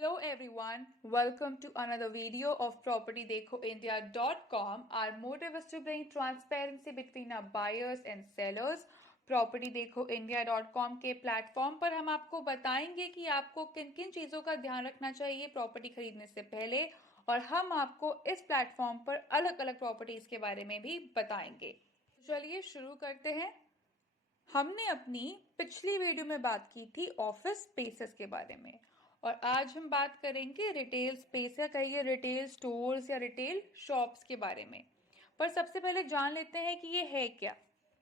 Hello everyone, welcome to another video of PropertyDekhoIndia.com. Our motive is to bring transparency between our buyers and sellers. PropertyDekhoIndia.com के platform पर हम आपको बताएंगे कि आपको किन किन चीज़ों का ध्यान रखना चाहिए प्रॉपर्टी खरीदने से पहले, और हम आपको इस प्लेटफॉर्म पर अलग अलग प्रॉपर्टीज के बारे में भी बताएंगे। चलिए शुरू करते हैं। हमने अपनी पिछली वीडियो में बात की थी ऑफिस स्पेसेस के बारे में, और आज हम बात करेंगे रिटेल स्पेस या कहिए रिटेल स्टोर्स या रिटेल शॉप्स के बारे में। पर सबसे पहले जान लेते हैं कि ये है क्या।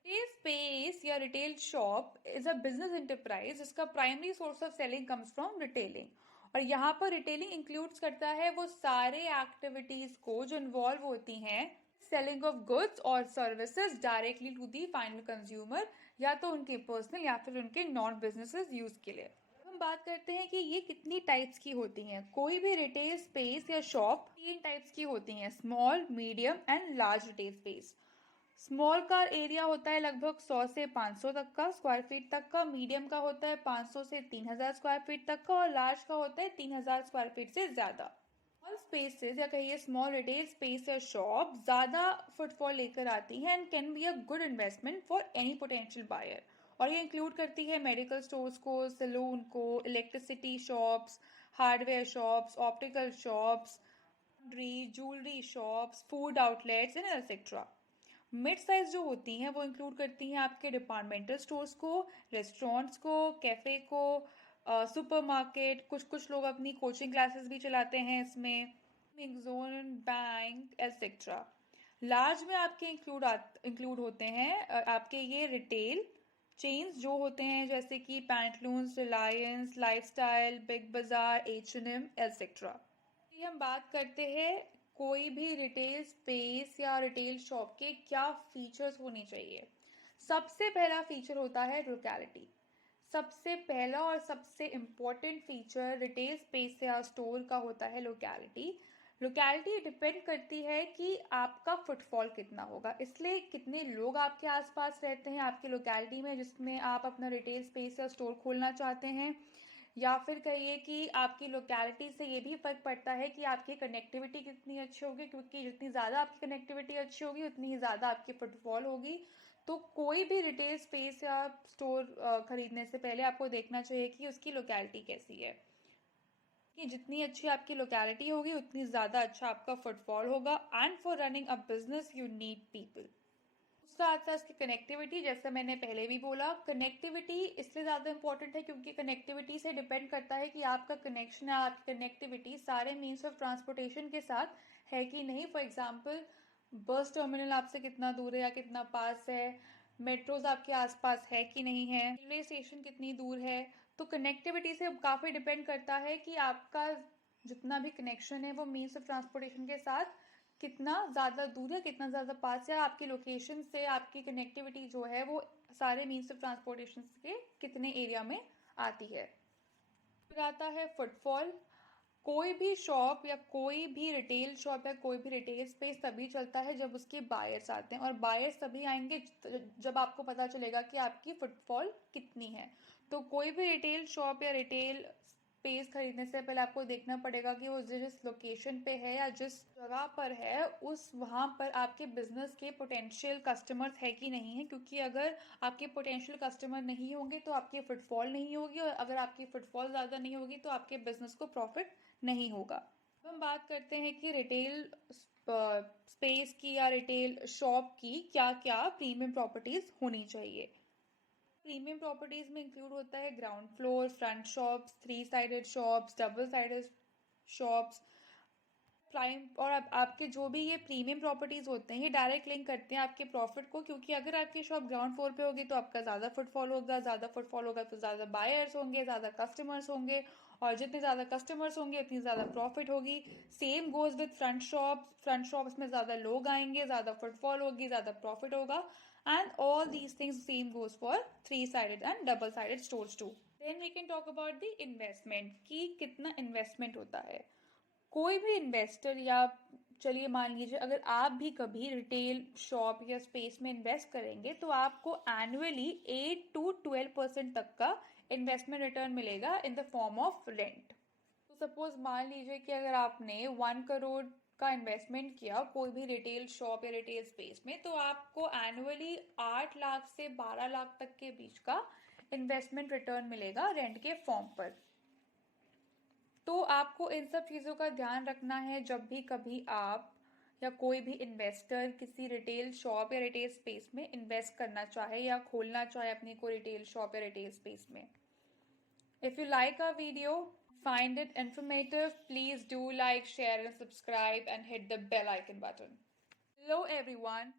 रिटेल स्पेस या retail shop is a business enterprise जिसका primary source of selling comes from retailing, और यहाँ पर रिटेलिंग इंक्लूड्स करता है वो सारे एक्टिविटीज को जो इन्वॉल्व होती हैं सेलिंग ऑफ गुड्स और services directly to the final consumer, या तो उनके पर्सनल या फिर उनके नॉन बिजनेसेस यूज के लिए। हम बात करते हैं कि ये कितनी टाइप्स की होती हैं। कोई भी रिटेल स्पेस या शॉप 3 टाइप्स की होती हैं, small, medium and large retail space. Small का एरिया होता है लगभग 100 से 500 तक का स्क्वायर फीट तक का, मीडियम का होता है 500 से 3000 स्क्वायर फीट तक का, और लार्ज का होता है 3000 स्क्वायर फीट से ज्यादा। स्मॉल स्पेसेस या कहिए स्मॉल रिटेल स्पेस या शॉप ज्यादा फुटफॉल लेकर आती हैं and can be a good investment for any potential buyer, और ये इंक्लूड करती है मेडिकल स्टोर्स को, सैलून को, electricity shops, hardware shops, optical shops, jewellery shops, food outlets and etcetera. Mid size जो होती हैं वो इंक्लूड करती हैं आपके डिपार्टमेंटल स्टोर्स को, रेस्टोरेंट्स को, कैफे को, सुपरमार्केट, कुछ कुछ लोग अपनी कोचिंग क्लासेस भी चलाते हैं इसमें, जोन, बैंक एक्सेट्रा। लार्ज में आपके इंक्लूड होते हैं आपके ये रिटेल चेन्स जो होते हैं, जैसे कि पैंटलून्स, रिलायंस, लाइफस्टाइल, बिग बाजार, H&M एक्सेट्रा। हम बात करते हैं कोई भी रिटेल स्पेस या रिटेल शॉप के क्या फीचर्स होने चाहिए। सबसे पहला फीचर होता है लोकेलिटी। सबसे पहला और सबसे इम्पोर्टेंट फीचर रिटेल स्पेस या स्टोर का होता है लोकेलिटी। लोकेलिटी डिपेंड करती है कि आपका फुटफॉल कितना होगा, इसलिए कितने लोग आपके आसपास रहते हैं आपके लोकेलिटी में जिसमें आप अपना रिटेल स्पेस या स्टोर खोलना चाहते हैं, या फिर कहिए कि आपकी लोकेलिटी से ये भी फर्क पड़ता है कि आपकी कनेक्टिविटी कितनी अच्छी होगी, क्योंकि जितनी ज़्यादा आपकी कनेक्टिविटी अच्छी होगी उतनी ही ज़्यादा आपकी फुटफॉल होगी। तो कोई भी रिटेल स्पेस या स्टोर खरीदने से पहले आपको देखना चाहिए कि उसकी लोकेलिटी कैसी है, कि जितनी अच्छी आपकी लोकेलिटी होगी उतनी ज़्यादा अच्छा आपका फुटफॉल होगा। And for running a business you need people. दूसरा आता है इसकी कनेक्टिविटी। जैसे मैंने पहले भी बोला, कनेक्टिविटी इसलिए ज़्यादा इंपॉर्टेंट है क्योंकि कनेक्टिविटी से डिपेंड करता है कि आपका कनेक्शन या आपकी कनेक्टिविटी सारे मीन्स ऑफ ट्रांसपोर्टेशन के साथ है कि नहीं। फॉर एग्जाम्पल, बस टर्मिनल आपसे कितना दूर है या कितना पास है, मेट्रोज आपके आसपास है कि नहीं है, रेलवे स्टेशन कितनी दूर है। तो कनेक्टिविटी से काफ़ी डिपेंड करता है कि आपका जितना भी कनेक्शन है वो मीन्स ऑफ ट्रांसपोर्टेशन के साथ कितना ज़्यादा दूर है, कितना ज़्यादा पास है, आपकी लोकेशन से आपकी कनेक्टिविटी जो है वो सारे मीन्स ऑफ ट्रांसपोर्टेशन के कितने एरिया में आती है। फिर आता है फुटफॉल। कोई भी शॉप या कोई भी रिटेल शॉप या कोई भी रिटेल स्पेस तभी चलता है जब उसके बायर्स आते हैं, और बायर्स तभी आएंगे जब आपको पता चलेगा कि आपकी फुटफॉल कितनी है। तो कोई भी रिटेल शॉप या रिटेल स्पेस खरीदने से पहले आपको देखना पड़ेगा कि वो जिस लोकेशन पे है या जिस जगह पर है उस वहाँ पर आपके बिजनेस के पोटेंशियल कस्टमर्स है कि नहीं है, क्योंकि अगर आपके पोटेंशियल कस्टमर नहीं होंगे तो आपकी फुटफॉल नहीं होगी, और अगर आपकी फुटफॉल ज़्यादा नहीं होगी तो आपके बिजनेस को प्रॉफिट नहीं होगा। अब हम बात करते हैं कि रिटेल स्पेस की या रिटेल शॉप की क्या क्या प्रीमियम प्रॉपर्टीज होनी चाहिए। प्रीमियम प्रॉपर्टीज में इंक्लूड होता है ground floor, front shops, 3 sided shops, double sided shops, prime. और आपके जो भी ये प्रीमियम प्रॉपर्टीज होते हैं ये डायरेक्ट लिंक करते हैं आपके प्रॉफिट को, क्योंकि अगर आपकी शॉप ग्राउंड फ्लोर पे होगी तो आपका ज़्यादा फुटफॉल होगा, ज़्यादा फुटफॉल होगा तो ज़्यादा बायर्स होंगे, ज़्यादा कस्टमर्स होंगे, और जितने ज़्यादा कस्टमर्स होंगे उतनी ज़्यादा प्रॉफिट होगी। Same goes with front shops. Front shops में ज़्यादा लोग आएंगे, ज़्यादा फुटफॉल होगी, ज़्यादा प्रॉफिट होगा। And all these things same goes for 3 sided and double sided stores too. Then we can talk about the investment, कि कितना इन्वेस्टमेंट होता है। कोई भी इन्वेस्टर, या चलिए मान लीजिए अगर आप भी कभी रिटेल शॉप या स्पेस में इन्वेस्ट करेंगे तो आपको एनुअली 8 to 12% तक का इन्वेस्टमेंट रिटर्न मिलेगा in the form of rent. तो सपोज मान लीजिए कि अगर आपने 1 करोड़ का इन्वेस्टमेंट किया कोई भी रिटेल शॉप या रिटेल स्पेस में, तो आपको एनुअली 8 लाख से 12 लाख तक के बीच का इन्वेस्टमेंट रिटर्न मिलेगा रेंट के फॉर्म पर। तो आपको इन सब चीज़ों का ध्यान रखना है जब भी कभी आप या कोई भी इन्वेस्टर किसी रिटेल शॉप या रिटेल स्पेस में इन्वेस्ट करना चाहे या खोलना चाहे अपनी कोई रिटेल शॉप या रिटेल स्पेस में। If you like our video, find it informative, please do like, share and subscribe and hit the bell icon button. Hello everyone,